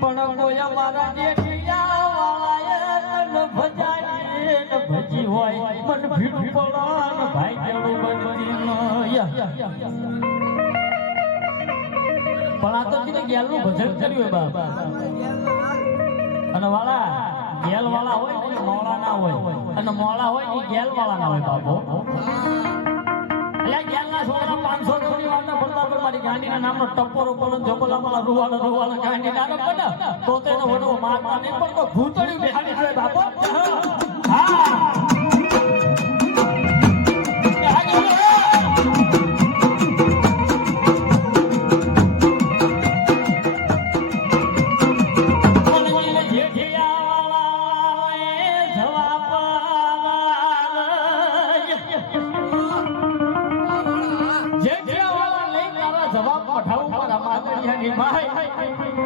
પણ કોઈ અમારા જેઠિયા વાળાએ ન ભજાય ન ભજી હોય મન ભીડું પડાન ભાઈ કેળું બનતી પણ આ તો કીને ગેલનું ભજન કર્યું બાપ અને વાળા ગેલ વાળા હોય ને મોળા ના હોય અને મોળા હોય ને ગેલ વાળા ના હોય બાપો એટલે ગેલ ના છોકરા 500 ની વારના ભરતા પર મારી ગાંડીના નામનો ટપ્પરો પડો જોબલા વાળા રૂવાળો ગાંડી નાનો પડે તો તેનો વડો મારતા નહીં પણ તો ભૂતળિયું બેહાડી દે બાપો હા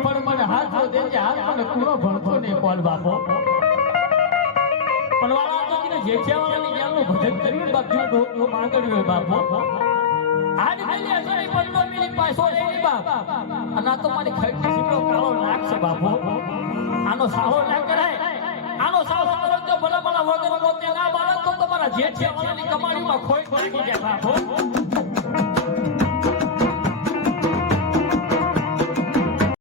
પણ મને હાથ દેજે હાથ મને કુરો ભણતો નહીં કોલ બાપો પણ વાળા તો કે જેઠિયાવાળાની ગેલનું ભજન કર્યું બાપ જો માંગડ્યું બાપો આજ મેલી અસરી પડનો મેલી પાછો રહી બાપ અને આ તો મારી ખડકી સીટો કાળો લાગશે બાપો આનો સાળો ના કરાય આનો સાળો કરો તો ભલા ભલા વગર મોતે ના બાળક તો તમારા જેઠિયાવાળાની કમાણીમાં ખોઈ પડી જાય બાપો